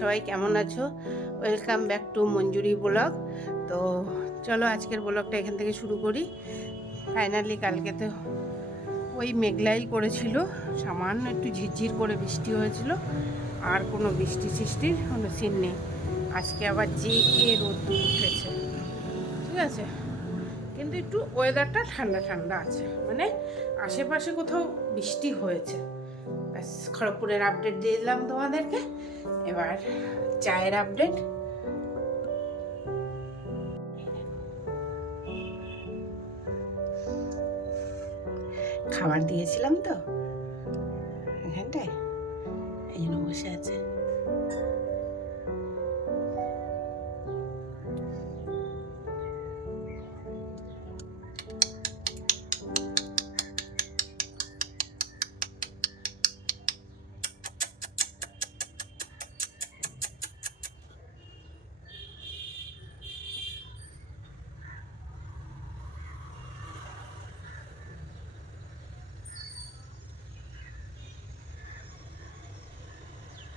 সবাই কেমন আছো? Welcome back to Manjuri blog. তো চলো আজকের ব্লগটা এখান থেকে শুরু করি। ফাইনালি কালকে তো ওই মেঘলাই করেছিল। সামান্য একটু ঝিরঝির করে বৃষ্টি হয়েছিল। আর কোনো বৃষ্টি সৃষ্টির কোনো সিন নেই। আজকে আবার যে কে রোদ্দুর উঠেছে। ঠিক আছে? কিন্তু একটু ওয়েদারটা ঠান্ডা ঠান্ডা আছে। মানে আশেপাশে কোথাও বৃষ্টি হয়েছে। ব্যাস, খড়গপুরের আপডেট দিয়ে দিলাম তোমাদেরকে। এবার চায়ের আপডেট খাবার দিয়েছিলাম তো।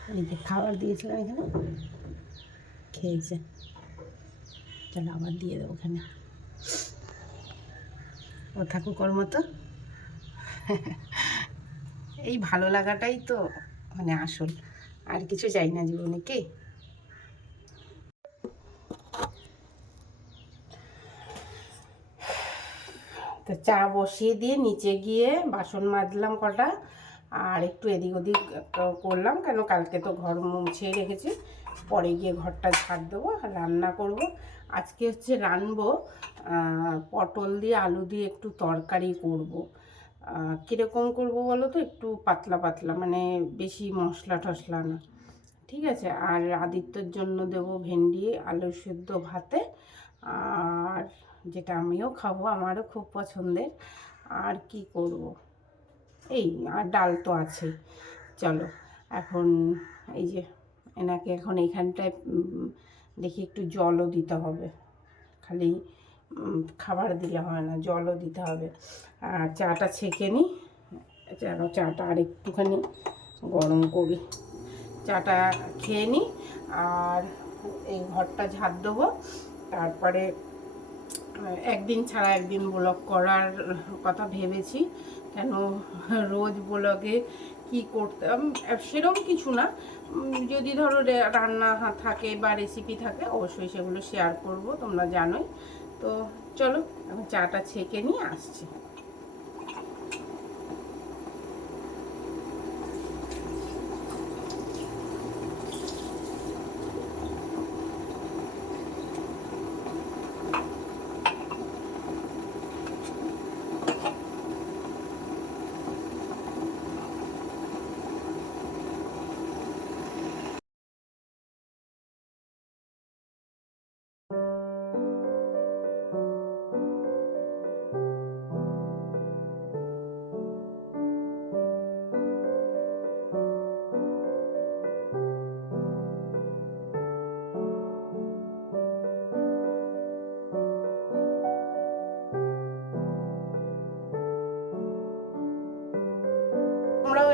এই যে খাবার দিয়েছিলাম এখানে, খেয়েছে। চলো আবার দিয়ে দেবো ওখানে। ও থাকুক ওর মতো। এই ভালো লাগাটাই তো মানে আসল। আর কিছু চাই না জীবনে, কি? তো চা বসিয়ে দিয়ে নিচে গিয়ে বাসন মাজলাম কটা। আর একটু এদিক ওদিক করলাম, কেন কালকে তো ঘর মুছে রেখেছি। পরে গিয়ে ঘরটা ঝাড় দেবো রান্না করব। আজকে হচ্ছে রানবো পটল দিয়ে আলু দিয়ে একটু তরকারি করব। কীরকম করব বলো তো? একটু পাতলা পাতলা মানে বেশি মশলা টশলা না। ঠিক আছে? আর আদিত্যর জন্য দেব ভেন্ডি, আলু সেদ্ধ ভাতে, আর যেটা আমিও খাব, আমারও খুব পছন্দের। আর কি করব? এই, আর ডাল তো আছে চলো, এখন এই যে এনাকে এখন এইখানটায় দেখি একটু জলও দিতে হবে। খালি খাবার দিলে হয় না, জলও দিতে হবে। আর চাটা ছেঁকে নিই চাটা আর একটুখানি গরম করি। চাটা খেয়ে নিই, আর এই ঘরটা ঝাড় দেবো। তারপরে একদিন ছাড়া একদিন ব্লগ করার কথা ভেবেছি, কেন রোজ ব্লগে কি করতাম সেরকম কিছু না। যদি ধরো রান্না থাকে বা রেসিপি থাকে, অবশ্যই সেগুলো শেয়ার করব, তোমরা জানোই। তো চলো আমি চাটা ছেঁকে নিয়ে আসছি।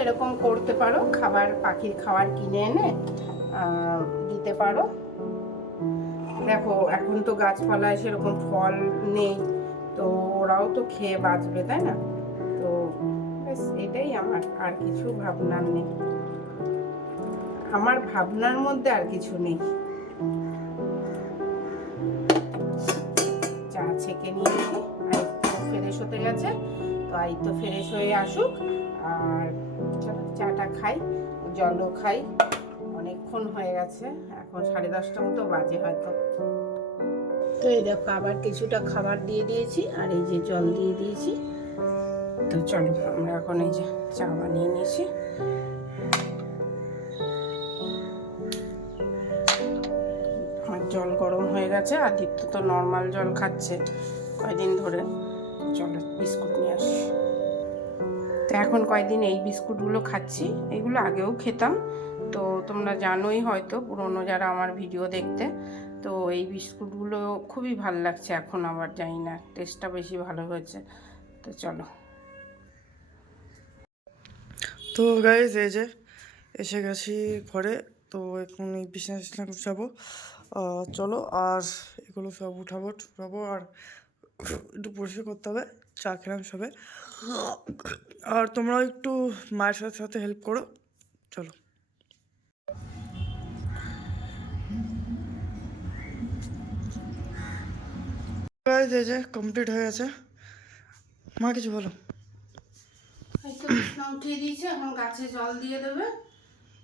এরকম করতে পারো। খাবার পাখির খাবার কিনে এনে দিতে পারো। দেখো, এখন তো গাছপালায় সেরকম ফল নেই, তো ওরাও তো খেয়ে বাঁচবে, তাই না? তো এটাই আমার, আর কিছু ভাবনার নেই। আমার ভাবনার মধ্যে আর কিছু নেই। চা ছেঁকে নিয়েছি ফ্রেশ হতে গেছে, তো আই তো ফ্রেশ হয়ে আসুক, আর খাই, জলও খাই, অনেকক্ষণ হয়ে গেছে, এখন সাড়ে দশটা মতো বাজে হয়তো। তো এই দেখো, আবার কিছুটা খাবার দিয়ে দিয়েছি, আর এই যে জল দিয়ে দিয়েছি। তো চলো, আমরা এখন এই যে চা বানিয়ে নিয়েছি। আমার জল গরম হয়ে গেছে, আদিত্য তো নর্মাল জল খাচ্ছে কয়দিন ধরে। চলো, বিস্কুট নিয়ে আসি। তো এখন কয়দিন এই বিস্কুটগুলো খাচ্ছি, এগুলো আগেও খেতাম। তো তোমরা জানোই হয়তো, পুরনো যারা আমার ভিডিও দেখতে, তো এই বিস্কুটগুলো খুবই ভালো লাগছে এখন আবার, জানি না টেস্টটা বেশি ভালো হয়েছে। তো চলো। তো গাইজ এই যে, এসে গেছি ঘরে, তো এখন এই বিছানা টিছানা চলো, আর এগুলো সব উঠাবো উঠাবো আর একটু পরিষ্কার করতে হবে, চা খেলাম সবে। আর তোমরাও একটু মায়ের সাথে সাথে হেল্প করো। চলো। এই যে কমপ্লিট হয়ে গেছে। মা, কিছু বলো। উঠিয়ে দিয়েছে, এখন গাছে জল দিয়ে দেবে।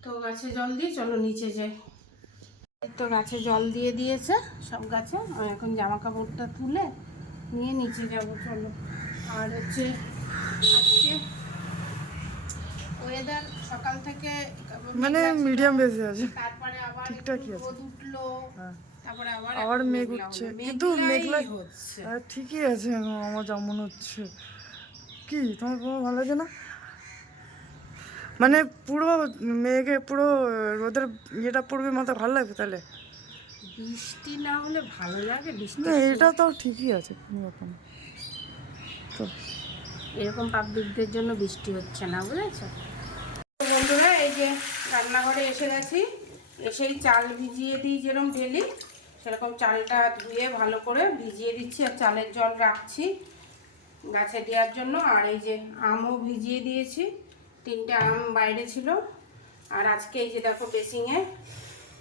তো গাছে জল দিয়ে চলো নিচে যাই। তো গাছে জল দিয়ে দিয়েছে সব গাছে। এখন জামা কাপড়টা তুলে নিয়ে নিচে যাব, চলো। আর হচ্ছে আজকে ওয়েদার সকাল থেকে মানে মিডিয়াম বেশি আছে। তারপরে আবার ঠিকঠাকই আছে। রোদ উঠল হ্যাঁ। তারপরে আবার আবার মেঘ উঠছে। কিন্তু মেঘলা- হচ্ছে। ঠিকই আছে আমার যেমন হচ্ছে। কি? তোমার কোনো ভালো লাগে না? মানে পুরো মেঘে পুরো রোদের ইয়েটা পড়বে মাথা ভালো লাগবে তাহলে? বৃষ্টি না হলে ভালো লাগে বৃষ্টি এটা তো ঠিকই আছে কোনো ব্যাপার না। তো এরকম পাবলিকদের জন্য বৃষ্টি হচ্ছে না, বুঝেছ? বন্ধুরা, এই যে রান্নাঘরে এসে গেছি। এসেই চাল ভিজিয়ে দিই যেরকম ডেলি। সেরকম চালটা ধুয়ে ভালো করে ভিজিয়ে দিচ্ছি আর চালের জল রাখছি গাছে দেওয়ার জন্য। আর এই যে আমও ভিজিয়ে দিয়েছি। তিনটে আম বাইরে ছিল। আর আজকে এই যে দেখো বেসিংয়ে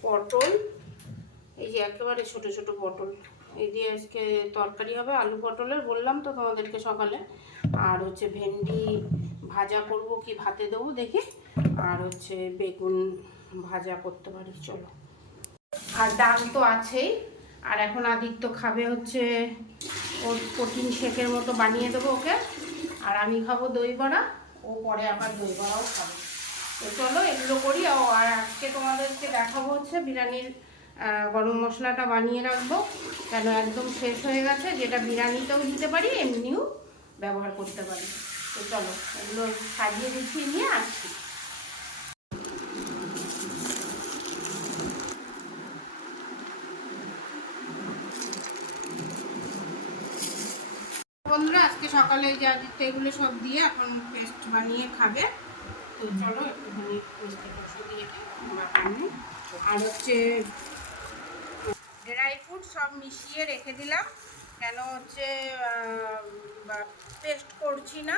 পটল। এই যে একেবারে ছোট ছোট পটল। এই দিয়ে আজকে তরকারি হবে আলু পটলের, বললাম তো তোমাদেরকে সকালে। আর হচ্ছে ভেন্ডি ভাজা করব কি ভাতে দেবো দেখি। আর হচ্ছে বেগুন ভাজা করতে পারি, চলো। আর ডাল তো আছেই। আর এখন আদিত্য খাবে হচ্ছে, ওর প্রোটিন শেকের মতো বানিয়ে দেবো ওকে। আর আমি খাব দই বড়া, ও পরে আবার দই বড়াও খাবে। তো চলো এগুলো করি। আর আজকে তোমাদেরকে দেখাবো হচ্ছে বিরিয়ানির গরম মশলাটা বানিয়ে রাখব। কেন একদম শেষ হয়ে গেছে, যেটা বিরিয়ানিতেও দিতে পারি, এমনিও ব্যবহার করতে পারি। তো চলো, এগুলো সাজিয়ে গুছিয়ে নিয়ে আসছি। বন্ধুরা, আজকে সকালে যে আদিত্য এগুলো সব দিয়ে এখন পেস্ট বানিয়ে খাবে। তো চলো, একটুখানি নেই। আর হচ্ছে, ড্রাই ফ্রুট সব মিশিয়ে রেখে দিলাম। কেন হচ্ছে পেস্ট করছি না,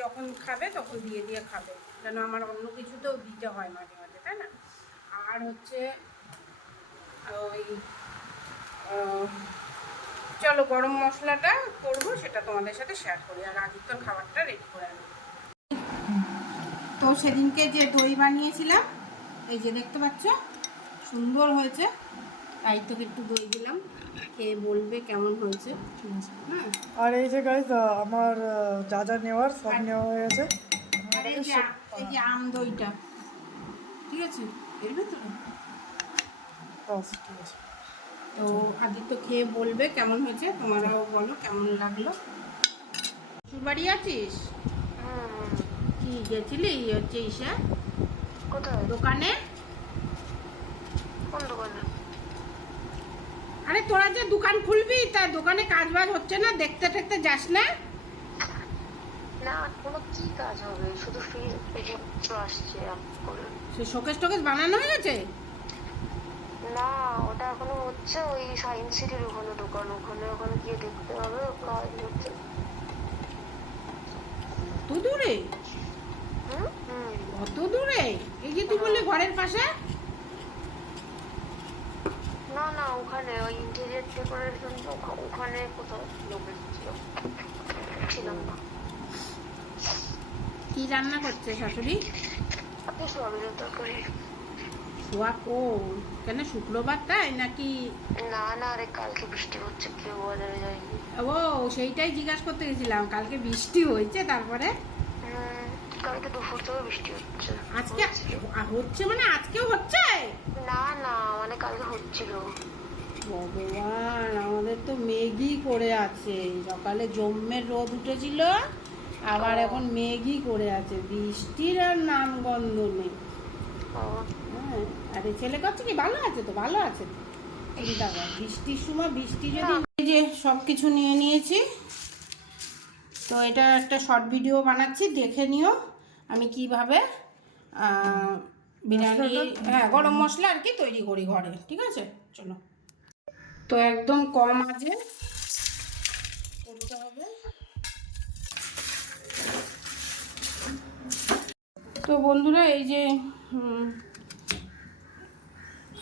যখন খাবে তখন দিয়ে দিয়ে খাবে। কেন আমার অন্য কিছুতেও দিতে হয় মাঝে মাঝে, তাই না? আর হচ্ছে, ওই চলো গরম মশলাটা করব, সেটা তোমাদের সাথে শেয়ার করি। আর আদিত্যর খাবারটা রেডি করে আনি তো সেদিনকে যে দই বানিয়েছিলাম, এই যে দেখতে পাচ্ছ, সুন্দর হয়েছে। তাই তোকে একটু দই দিলাম খেয়ে বলবে কেমন হয়েছে। হ্যাঁ। আর এই যে গাইজ আমার যা যা নেওয়ার সব নেওয়া হয়ে গেছে। আর এই যে এই যে আম দইটা ঠিক আছে? এর ভেতরে? ঠিক আছে। তো আদিত্য খেয়ে বলবে কেমন হয়েছে তোমরাও বলো কেমন লাগল। বাড়ি আছিস? কি গেছিলি? হচ্ছে ইসা কোথায়? দোকানে কোন দোকানে আরে তোরা যে দোকান খুলবি তা দোকানে কাজ বাজ হচ্ছে না দেখতে টেকতে যাস না? না কোনো কি কাজ হবে? শুধু ফিল আসছে সে শোকেস টোকেস বানানো হয়ে গেছে? না ওটা এখনও হচ্ছে ওই সায়েন্স সিটির ওখানে দোকান ওখানে ওখানে গিয়ে দেখতে হবে কাজ হচ্ছে। তো দূরে? এই যে তুই বললি ঘরের পাশে? না না ওখানে ওই ইন্টেরিয়ার ডেকোরেশন ওখানে কোথাও লোক এসেছিল। ছিলাম না। কি রান্না করছে শাশুড়ি? আপনি সয়াবিনের তরকারি শোয়া কো? কেন শুক্রবার তাই নাকি? না না আরে কালকে বৃষ্টি হচ্ছে কেউ বাজারে যায়নি। ও সেইটাই জিজ্ঞাসা করতে গেছিলাম। কালকে বৃষ্টি হয়েছে তারপরে? কালকে দুপুর থেকে বৃষ্টি হচ্ছে। আজকে হচ্ছে মানে আজকেও হচ্ছে? না না মানে কালকে হচ্ছিল। ভগবান আমাদের তো মেঘই করে আছে। সকালে জম্মের রোদ উঠেছিল আবার এখন মেঘই করে আছে। বৃষ্টির আর নাম গন্ধ নেই হ্যাঁ আরে ছেলে কাছে কি? ভালো আছে তো ভালো আছে। চিন্তা কর বৃষ্টির সময় বৃষ্টি যদি যে সব কিছু নিয়ে নিয়েছি তো এটা একটা শর্ট ভিডিও বানাচ্ছি দেখে নিও। আমি কীভাবে বিরিয়ানি হ্যাঁ গরম মশলা আর কি তৈরি করি ঘরে ঠিক আছে? চলো। তো একদম কম আজে করতে হবে। তো বন্ধুরা এই যে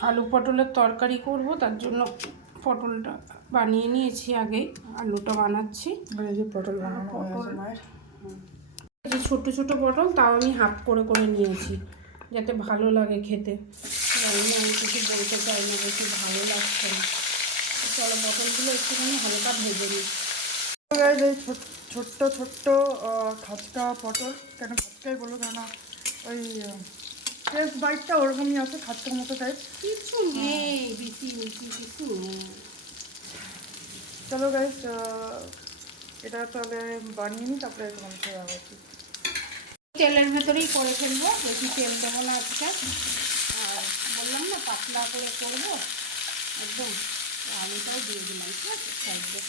আলু পটলের তরকারি করব তার জন্য পটলটা বানিয়ে নিয়েছি আগে আলুটা বানাচ্ছি। যে পটল বানানো এই যে ছোট ছোট পটল তাও আমি হাফ করে করে নিয়েছি যাতে ভালো লাগে খেতে। জানি না আমি কিছু বলতে চাই না বেশি ভালো লাগছে না। চলো পটলগুলো একটুখানি হালকা ভেজে নিই। এই ছোট্ট ছোট্ট খাঁচকা পটল কেন খাঁচকাই বলো কেন ওই টেস্ট বাইটটা ওরকমই আছে খাঁচকার মতো টাইপ কিছু নেই বেশি বেশি কিছু চলো গাইস এটা তাহলে বানিয়ে নিই তারপরে দেখা হচ্ছে তেলের ভেতরেই করে ফেলব, বেশি তেল দেবো না আজকে। আর বললাম না, পাতলা করে করব। একদম আলুটাও দিয়ে দিলাম, ঠিক আছে? সাইডে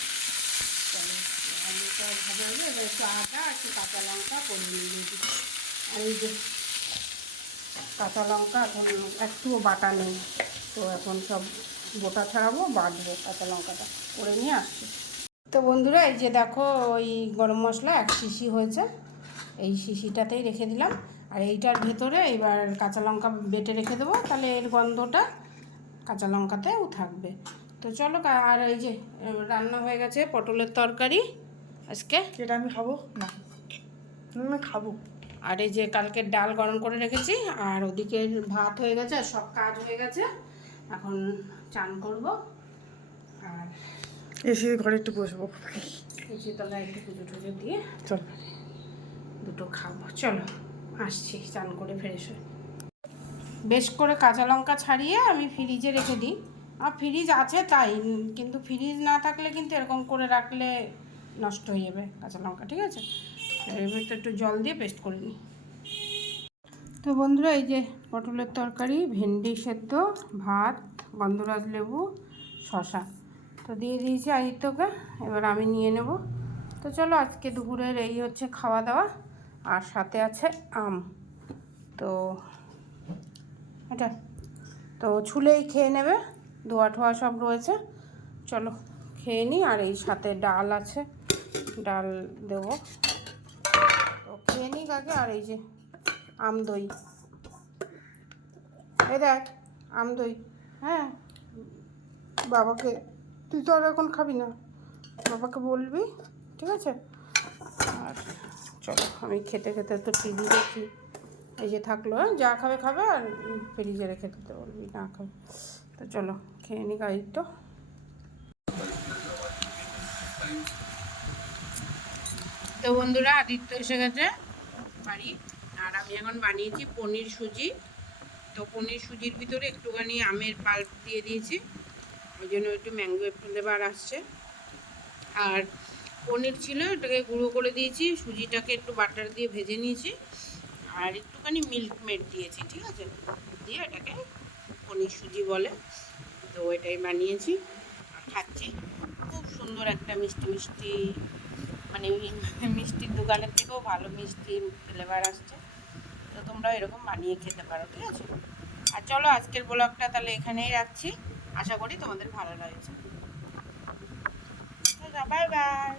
আলুটা ভাজা হবে এবার একটু আর একটু কাঁচা লঙ্কা করে নিয়ে দিই আর এই যে কাঁচা লঙ্কা, এখন একটুও বাটা নেই। তো এখন সব গোটা ছাড়াবো, বাটবো কাঁচা লঙ্কাটা। করে নিয়ে আসছি। তো বন্ধুরা, এই যে দেখো, ওই গরম মশলা এক শিশি হয়েছে। এই শিশিটাতেই রেখে দিলাম। আর এইটার ভেতরে এবার কাঁচা লঙ্কা বেটে রেখে দেবো তাহলে এর গন্ধটা কাঁচা লঙ্কাতেও থাকবে। তো চলো আর এই যে রান্না হয়ে গেছে পটলের তরকারি। আজকে যেটা আমি খাব? না। আমি খাব। আর এই যে কালকে ডাল গরম করে রেখেছি আর ওদিকে ভাত হয়ে গেছে আর সব কাজ হয়ে গেছে। এখন চান করব। আর এসে ঘরে একটু বসবো। এসে তলায় একটু পুজো টুজো দিয়ে। চল। দুটো খাব। চলো, আসছি, চান করে ফ্রেশ হয়ে। বেশ করে কাঁচা লঙ্কা ছাড়িয়ে আমি ফ্রিজে রেখে দিই। আর ফ্রিজ আছে তাই, কিন্তু ফ্রিজ না থাকলে কিন্তু এরকম করে রাখলে নষ্ট হয়ে যাবে কাঁচা লঙ্কা, ঠিক আছে? ভেতর একটু জল দিয়ে পেস্ট করে নিই। তো বন্ধুরা, এই যে পটলের তরকারি, ভেন্ডি সেদ্ধ, ভাত, গন্ধরাজ লেবু শশা তো দিয়ে দিয়েছি আদিত্যকে, এবার আমি নিয়ে নেব। তো চলো, আজকে দুপুরের এই হচ্ছে খাওয়া দাওয়া। আর সাথে আছে আম। তো এটা। তো ছুলেই খেয়ে নেবে, ধোয়া ঠোয়া সব রয়েছে। চলো খেয়ে নিই আর এই সাথে ডাল আছে, ডাল দেবো। তো খেয়ে নিই কাকে, আর এই যে আম দই। এই দেখ, আম দই। হ্যাঁ বাবাকে, তুই তো আর এখন খাবি না। বাবাকে বলবি, ঠিক আছে? চলো। আমি খেতে খেতে তো টিভি দেখি। এই যে থাকল হ্যাঁ যা খাবে খাবে আর ফ্রিজে রেখে দিতে বলবি, না খাবে। তো চলো, খেয়ে নি গাড়ি তো। তো বন্ধুরা, আদিত্য এসে গেছে বাড়ি। আর আমি এখন বানিয়েছি পনির সুজি। তো পনির সুজির ভিতরে একটুখানি আমের পাল্প দিয়ে দিয়েছি। ওই জন্য একটু ম্যাঙ্গো ফ্লেভার আসছে। আর পনির ছিল, এটাকে গুঁড়ো করে দিয়েছি, সুজিটাকে একটু বাটার দিয়ে ভেজে নিয়েছি, আর একটুখানি মিল্ক মেড দিয়েছি, ঠিক আছে? দিয়ে এটাকে পনির সুজি বলে, তো এটাই বানিয়েছি, আর খাচ্ছি। খুব সুন্দর একটা মিষ্টি মিষ্টি মানে মিষ্টির দোকানের থেকেও ভালো মিষ্টি ফ্লেভার আসছে। তো তোমরা এরকম বানিয়ে খেতে পারো, ঠিক আছে? আর চলো আজকের ব্লগটা তাহলে এখানেই রাখছি। আশা করি তোমাদের ভালো লাগছে। Bye bye